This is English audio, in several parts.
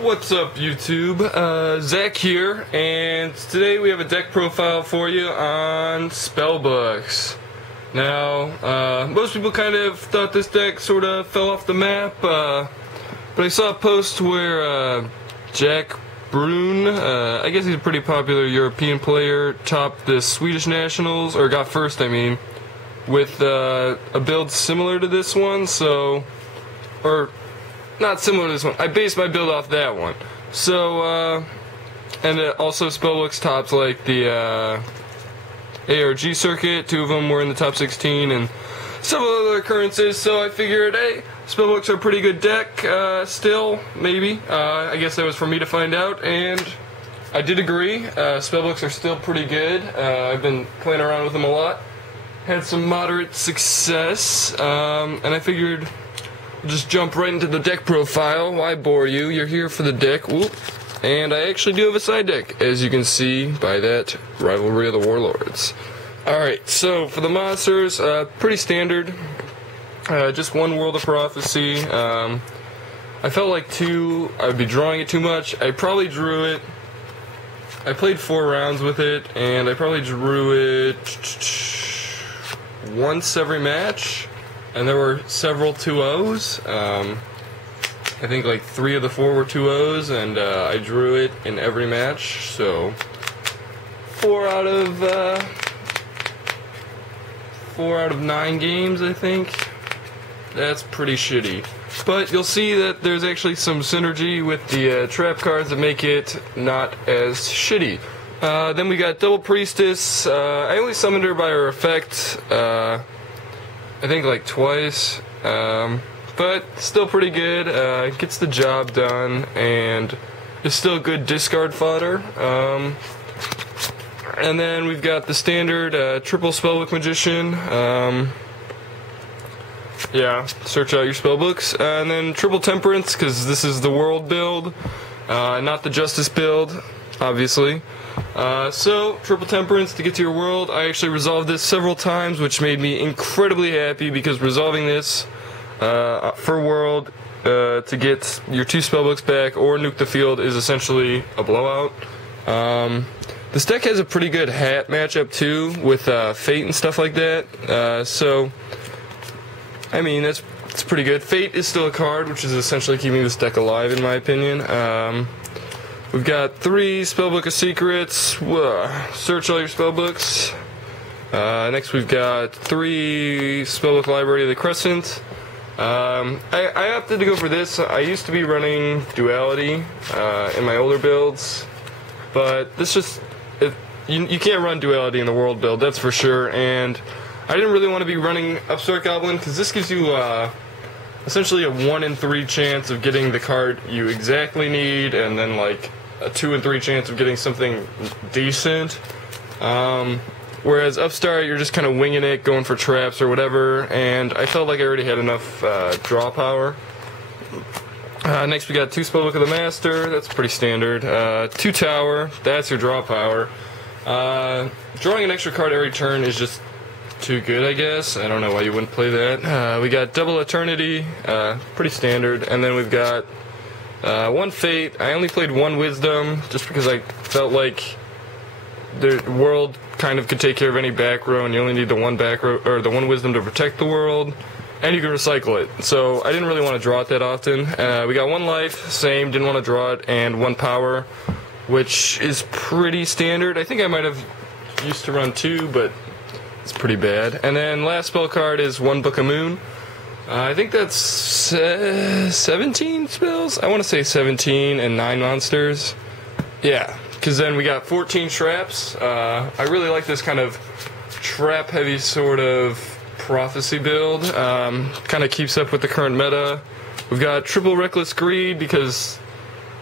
What's up, YouTube? Zach here, and today we have a deck profile for you on Spellbooks. Now, most people kind of thought this deck sort of fell off the map, but I saw a post where Jack Brun, I guess he's a pretty popular European player, topped the Swedish Nationals, or got first, I mean, with a build similar to this one, or not similar to this one. I based my build off that one. So, and also Spellbook's tops like the ARG circuit. Two of them were in the top 16, and several other occurrences. So I figured, hey, Spellbooks are a pretty good deck. Still, maybe. I guess that was for me to find out, and I did agree. Spellbooks are still pretty good. I've been playing around with them a lot. Had some moderate success, and I figured just jump right into the deck profile. Why bore you? You're here for the deck. Whoop. And I actually do have a side deck, as you can see by that Rivalry of the Warlords. Alright, so for the monsters, pretty standard. Just one World of Prophecy. I felt like I'd be drawing it too much. I probably drew it. I played 4 rounds with it, and I probably drew it once every match. And there were several 2-0s. I think like 3 of the 4 were 2-0s, and I drew it in every match. So 4 out of 9 games, I think. That's pretty shitty. But you'll see that there's actually some synergy with the trap cards that make it not as shitty. Then we got Double Priestess. I only summoned her by her effect. I think like twice, but still pretty good. Gets the job done, and is still good discard fodder. And then we've got the standard triple Spellbook Magician. Yeah, search out your Spellbooks. And then triple Temperance, because this is the World build, not the Justice build, obviously. So, Triple Temperance to get to your world. I actually resolved this several times, which made me incredibly happy, because resolving this for world to get your 2 spellbooks back or nuke the field is essentially a blowout. This deck has a pretty good hat matchup too, with Fate and stuff like that. So, I mean, it's pretty good. Fate is still a card, which is essentially keeping this deck alive, in my opinion. We've got 3 Spellbook of Secrets. Search all your spellbooks. Next we've got 3 Spellbook Library of the Crescent. I opted to go for this. I used to be running Duality in my older builds, but this just... You can't run Duality in the World build, that's for sure, and I didn't really want to be running Upstart Goblin, because this gives you essentially a 1 in 3 chance of getting the card you exactly need, and then like a 2 in 3 chance of getting something decent. Whereas Upstart, you're just kind of winging it, going for traps or whatever, and I felt like I already had enough draw power. Next we got 2 Spellbook of the Master, that's pretty standard. 2 Tower, that's your draw power. Drawing an extra card every turn is just too good, I guess. I don't know why you wouldn't play that. We got Double Eternity, pretty standard, and then we've got 1 Fate. I only played 1 Wisdom, just because I felt like the world kind of could take care of any back row, and you only need the 1 back row, or the 1 Wisdom to protect the world, and you can recycle it. So I didn't really want to draw it that often. We got 1 life, same, didn't want to draw it, and 1 power, which is pretty standard. I think I might have used to run 2, but it's pretty bad. And then last spell card is 1 Book of Moon. I think that's 17 spells? I want to say 17 and 9 monsters. Yeah, because then we got 14 traps. I really like this kind of trap-heavy sort of prophecy build. Kind of keeps up with the current meta. We've got triple Reckless Greed, because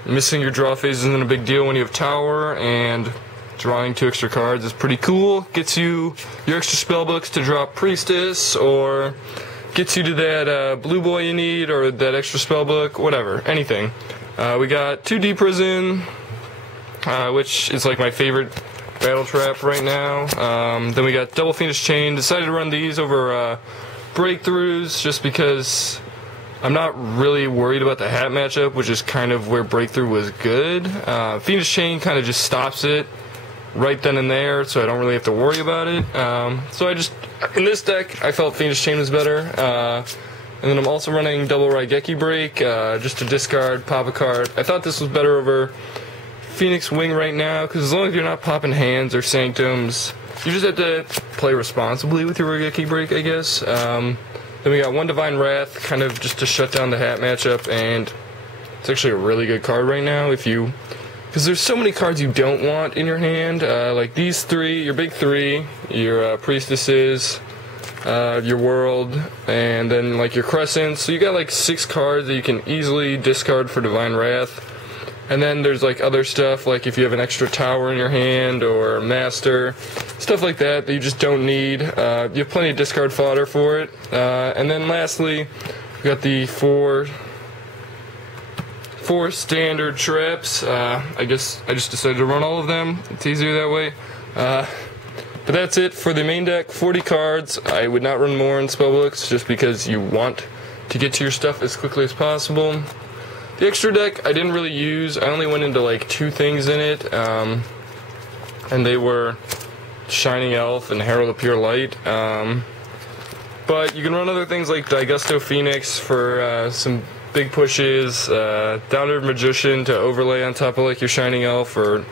missing your draw phase isn't a big deal when you have Tower, and drawing 2 extra cards is pretty cool. Gets you your extra spellbooks to drop Priestess, or gets you to that blue boy you need, or that extra spellbook, whatever, anything. We got 2 Deep Prison, which is like my favorite battle trap right now. Then we got Double Fiendish Chain. Decided to run these over Breakthroughs, just because I'm not really worried about the hat matchup, which is kind of where Breakthrough was good. Phoenix Chain kind of just stops it right then and there, so I don't really have to worry about it. So I just, in this deck, I felt Phoenix Chain was better. And then I'm also running double Raigeki Break, just to discard, pop a card. I thought this was better over Phoenix Wing right now, because as long as you're not popping hands or sanctums, you just have to play responsibly with your Raigeki Break, I guess. Then we got one Divine Wrath, kind of just to shut down the hat matchup, and it's actually a really good card right now if you, because there's so many cards you don't want in your hand, like these three, your big three, your Priestesses, your World, and then like your Crescents. So you got like 6 cards that you can easily discard for Divine Wrath. And then there's like other stuff, like if you have an extra tower in your hand or Master, stuff like that you just don't need. You have plenty of discard fodder for it. And then lastly, we got the four standard traps. I guess I just decided to run all of them. It's easier that way. But that's it for the main deck. 40 cards. I would not run more in Spellbooks just because you want to get to your stuff as quickly as possible. The extra deck I didn't really use. I only went into like 2 things in it, and they were Shining Elf and Herald of Pure Light. But you can run other things like Daigusto Phoenix for some big pushes, Downward Magician to overlay on top of like your Shining Elf or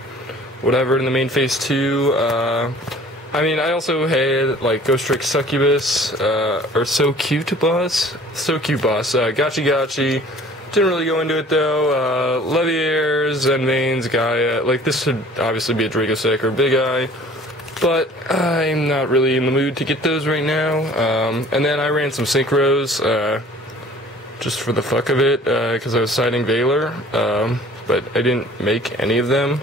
whatever in the main phase 2. I mean, I also had like Ghost Trick Succubus, or So Cute Boss, Gachi Gachi. Didn't really go into it though. Leviair, Zenmaines, Gaia. Like this should obviously be a Dracossack or Big Eye, but I'm not really in the mood to get those right now. And then I ran some Synchros, just for the fuck of it, because I was siding Valor, but I didn't make any of them.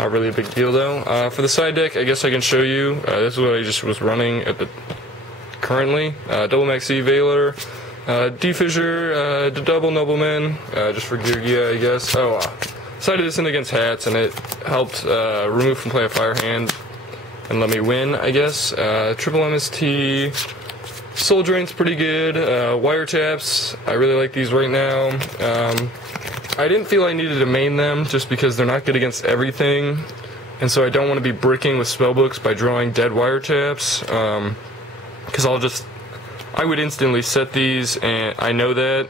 Not really a big deal though. For the side deck, I guess I can show you. This is what I just was running at the currently. Double Maxi Valor. D-Fissure, double Nobleman, just for Yugioh, I guess. Sided this in against hats, and it helped remove from play a fire hand and let me win, I guess. Triple MST, Soul Drain's pretty good. Wiretaps, I really like these right now. I didn't feel I needed to main them just because they're not good against everything, and so I don't want to be bricking with Spellbooks by drawing dead Wiretaps, because I would instantly set these, and I know that,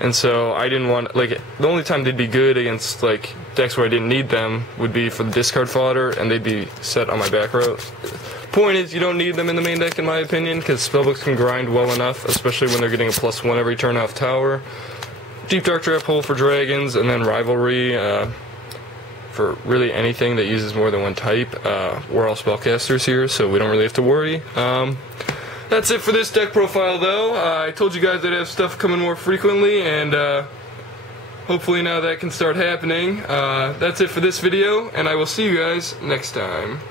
and so I didn't want, like, the only time they'd be good against, like, decks where I didn't need them would be for the discard fodder, and they'd be set on my back row. Point is, you don't need them in the main deck, in my opinion, because Spellbooks can grind well enough, especially when they're getting a +1 every turn off tower. Deep Dark Trap Hole for dragons, and then Rivalry, for really anything that uses more than one type. We're all spellcasters here, so we don't really have to worry. That's it for this deck profile, though. I told you guys I'd have stuff coming more frequently, and hopefully now that can start happening. That's it for this video, and I will see you guys next time.